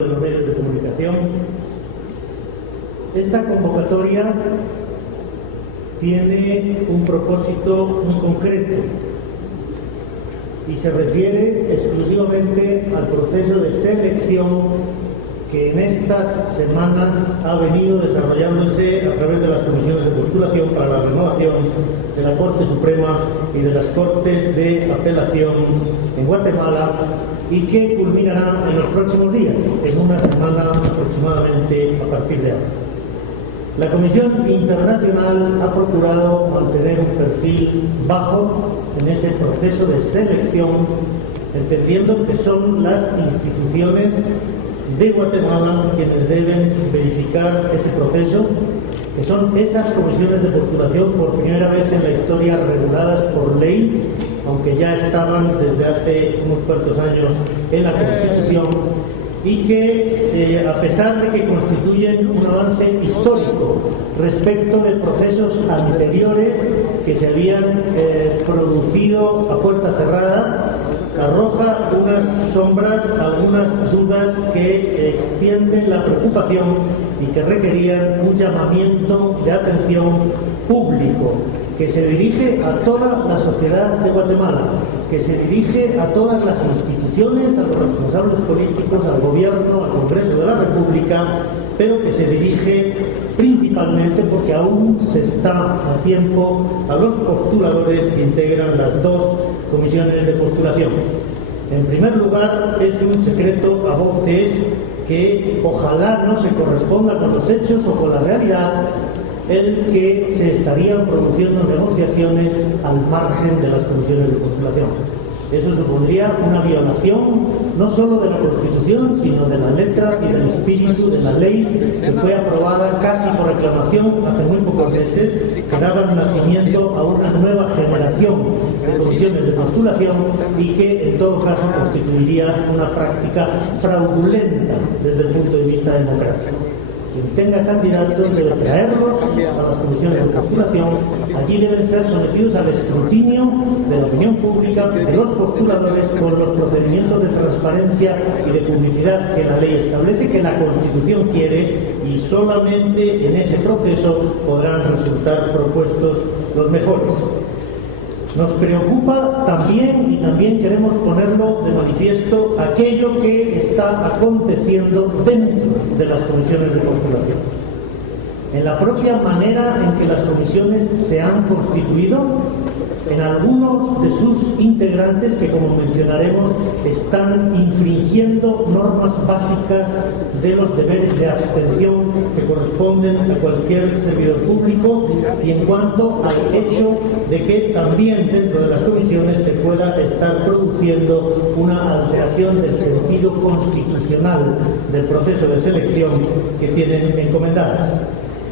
de los medios de comunicación. Esta convocatoria tiene un propósito muy concreto y se refiere exclusivamente al proceso de selección que en estas semanas ha venido desarrollándose a través de las comisiones de postulación para la renovación de la Corte Suprema y de las Cortes de Apelación en Guatemala, y que culminará en los próximos días, en una semana aproximadamente a partir de ahora. La Comisión Internacional ha procurado mantener un perfil bajo en ese proceso de selección, entendiendo que son las instituciones de Guatemala quienes deben verificar ese proceso, que son esas comisiones de postulación por primera vez en la historia reguladas por ley, aunque ya estaban desde hace unos cuantos años en la Constitución, y que a pesar de que constituyen un avance histórico respecto de procesos anteriores que se habían producido a puerta cerrada, arroja unas sombras, algunas dudas que extienden la preocupación y que requerían un llamamiento de atención público que se dirige a toda la sociedad de Guatemala, que se dirige a todas las instituciones, a los responsables políticos, al Gobierno, al Congreso de la República, pero que se dirige principalmente, porque aún se está a tiempo, a los postuladores que integran las dos comisiones de postulación. En primer lugar, es un secreto a voces que ojalá no se corresponda con los hechos o con la realidad, el que se estarían produciendo negociaciones al margen de las comisiones de postulación. Eso supondría una violación no solo de la Constitución, sino de la letra y del espíritu de la ley que fue aprobada casi por reclamación hace muy pocos meses, que daba nacimiento a una nueva generación de comisiones de postulación y que en todo caso constituiría una práctica fraudulenta desde el punto de vista democrático. Quien tenga candidatos debe traerlos a las comisiones de postulación. Allí deben ser sometidos al escrutinio de la opinión pública, de los postuladores, con los procedimientos de transparencia y de publicidad que la ley establece, que la Constitución quiere, y solamente en ese proceso podrán resultar propuestos los mejores. Nos preocupa también, y también queremos ponerlo de manifiesto, aquello que está aconteciendo dentro de las comisiones de postulación. En la propia manera en que las comisiones se han constituido, en algunos de sus integrantes que, como mencionaremos, están infringiendo normas básicas de los deberes de abstención que corresponden a cualquier servidor público, y en cuanto al hecho de que también dentro de las comisiones se pueda estar produciendo una alteración del sentido constitucional del proceso de selección que tienen encomendadas.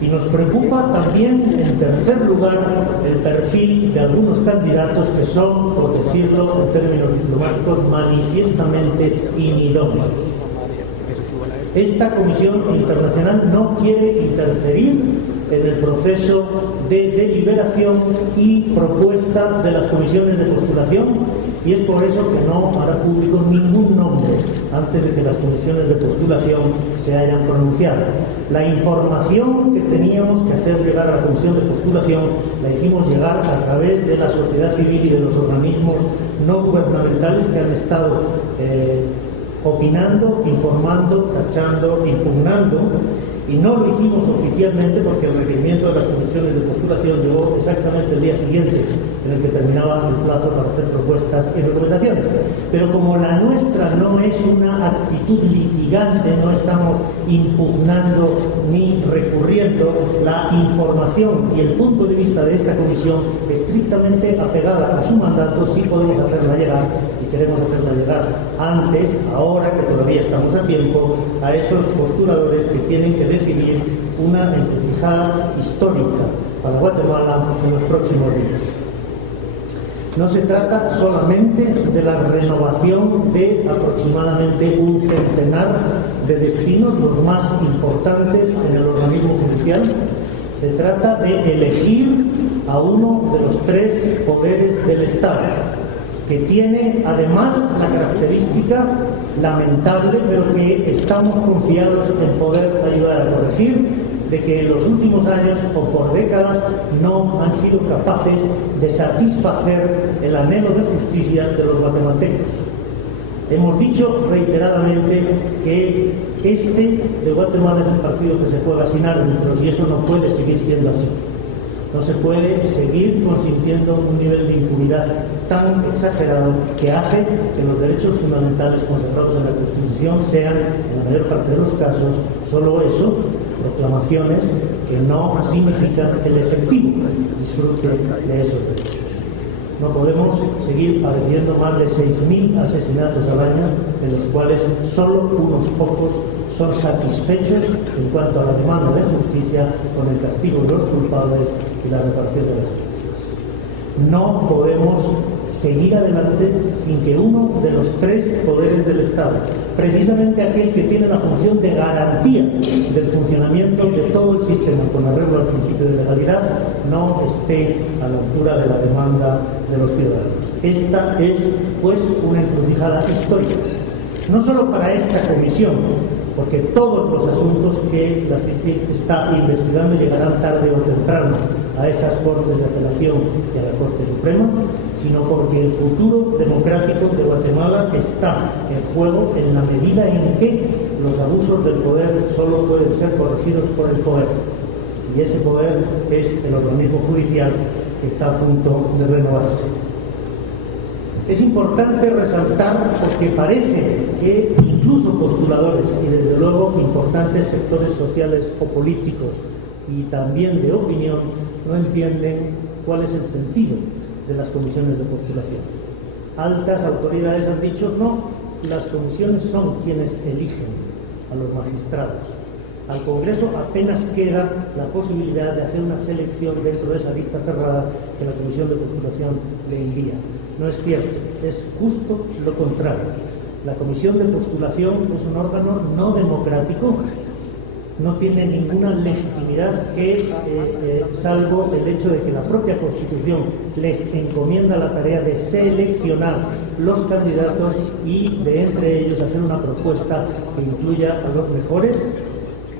Y nos preocupa también, en tercer lugar, el perfil de algunos candidatos que son, por decirlo en términos diplomáticos, manifiestamente inidóneos. Esta Comisión Internacional no quiere interferir en el proceso de deliberación y propuesta de las comisiones de postulación, y es por eso que no hará público ningún nombre antes de que las comisiones de postulación se hayan pronunciado. La información que teníamos que hacer llegar a la comisión de postulación la hicimos llegar a través de la sociedad civil y de los organismos no gubernamentales que han estado opinando, informando, tachando, impugnando, y no lo hicimos oficialmente porque el requerimiento de las comisiones de postulación llegó exactamente el día siguiente en el que terminaba el plazo para hacer propuestas y recomendaciones. Pero como la nuestra no es una actitud litigante, no estamos impugnando ni recurriendo, la información y el punto de vista de esta comisión, estrictamente apegada a su mandato, sí podemos hacerla llegar, y queremos hacerla llegar antes, ahora que todavía estamos a tiempo, a esos postuladores que tienen que decidir una encrucijada histórica para Guatemala en los próximos días. No se trata solamente de la renovación de aproximadamente un centenar de destinos, los más importantes en el organismo judicial. Se trata de elegir a uno de los tres poderes del Estado, que tiene además la característica lamentable, pero que estamos confiados en poder ayudar a corregir, de que en los últimos años o por décadas no han sido capaces de satisfacer el anhelo de justicia de los guatemaltecos. Hemos dicho reiteradamente que de Guatemala es un partido que se juega sin árbitros y eso no puede seguir siendo así. No se puede seguir consintiendo un nivel de impunidad tan exagerado que hace que los derechos fundamentales consagrados en la Constitución sean, en la mayor parte de los casos, solo eso, proclamaciones que no significan el efectivo disfrute de esos derechos. No podemos seguir padeciendo más de 6.000 asesinatos al año, de los cuales solo unos pocos son satisfechos en cuanto a la demanda de justicia con el castigo de los culpables y la reparación de las víctimas. No podemos seguir adelante sin que uno de los tres poderes del Estado, precisamente aquel que tiene la función de garantía del funcionamiento de todo el sistema con arreglo al principio de legalidad, no esté a la altura de la demanda de los ciudadanos. Esta es, pues, una encrucijada histórica, no solo para esta comisión, porque todos los asuntos que la CICIG está investigando llegarán tarde o temprano a esas Cortes de Apelación y a la Corte Suprema, sino porque el futuro democrático de Guatemala está en juego en la medida en que los abusos del poder solo pueden ser corregidos por el poder. Y ese poder es el organismo judicial que está a punto de renovarse. Es importante resaltar, porque parece que incluso postuladores y desde luego importantes sectores sociales o políticos y también de opinión no entienden cuál es el sentido de las comisiones de postulación. Altas autoridades han dicho no, las comisiones son quienes eligen a los magistrados. Al Congreso apenas queda la posibilidad de hacer una selección dentro de esa lista cerrada que la comisión de postulación le envía. No es cierto, es justo lo contrario. La comisión de postulación es un órgano no democrático, no tiene ninguna legitimidad salvo el hecho de que la propia Constitución les encomienda la tarea de seleccionar los candidatos y de entre ellos hacer una propuesta que incluya a los mejores,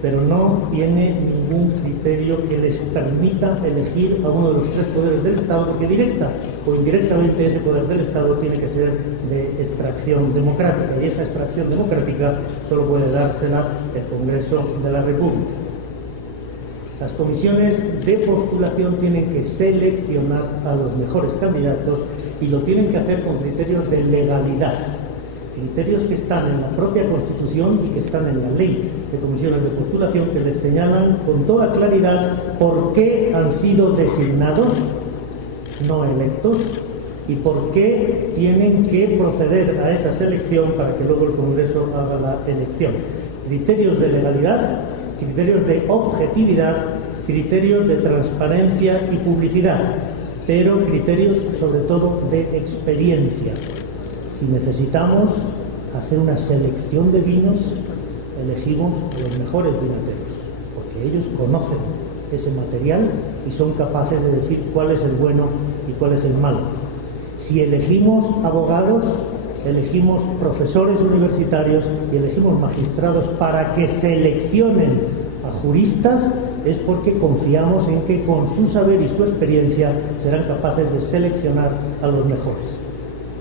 pero no tiene ningún criterio que les permita elegir a uno de los tres poderes del Estado, porque directa o indirectamente ese poder del Estado tiene que ser de extracción democrática, y esa extracción democrática solo puede dársela el Congreso de la República. Las comisiones de postulación tienen que seleccionar a los mejores candidatos y lo tienen que hacer con criterios de legalidad, criterios que están en la propia Constitución y que están en la ley de comisiones de postulación, que les señalan con toda claridad por qué han sido designados, no electos, y por qué tienen que proceder a esa selección para que luego el Congreso haga la elección. Criterios de legalidad, criterios de objetividad, criterios de transparencia y publicidad, pero criterios sobre todo de experiencia. Si necesitamos hacer una selección de vinos, elegimos los mejores vinateros, porque ellos conocen ese material y son capaces de decir cuál es el bueno y cuál es el malo. Si elegimos abogados, elegimos profesores universitarios y elegimos magistrados para que seleccionen a juristas, es porque confiamos en que con su saber y su experiencia serán capaces de seleccionar a los mejores.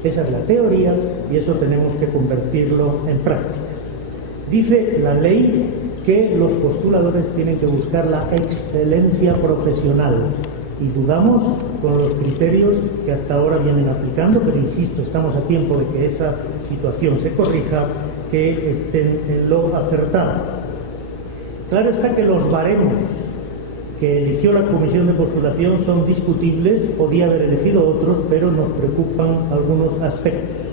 Esa es la teoría y eso tenemos que convertirlo en práctica. Dice la ley que los postuladores tienen que buscar la excelencia profesional y dudamos con los criterios que hasta ahora vienen aplicando, pero insisto, estamos a tiempo de que esa situación se corrija, que estén en lo acertado. Claro está que los baremos que eligió la comisión de postulación son discutibles, podía haber elegido otros, pero nos preocupan algunos aspectos.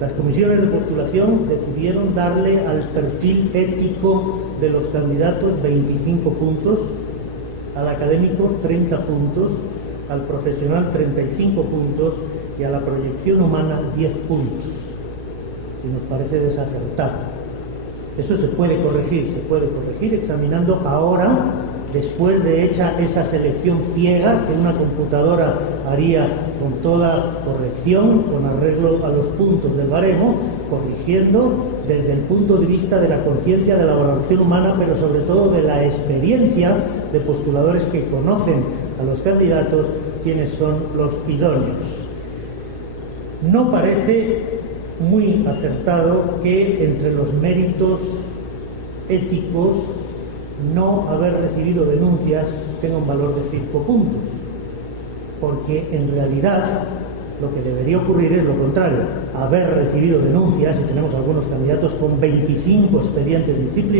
Las comisiones de postulación decidieron darle al perfil ético de los candidatos 25 puntos, al académico 30 puntos, al profesional 35 puntos y a la proyección humana 10 puntos. Y nos parece desacertado. Eso se puede corregir examinando ahora, después de hecha esa selección ciega que una computadora haría con toda corrección, con arreglo a los puntos del baremo, corrigiendo desde el punto de vista de la conciencia de la valoración humana, pero sobre todo de la experiencia de postuladores que conocen a los candidatos, quienes son los idóneos. No parece muy acertado que entre los méritos éticos no haber recibido denuncias tenga un valor de 5 puntos, porque en realidad lo que debería ocurrir es lo contrario: haber recibido denuncias, y tenemos algunos candidatos con 25 expedientes disciplinarios.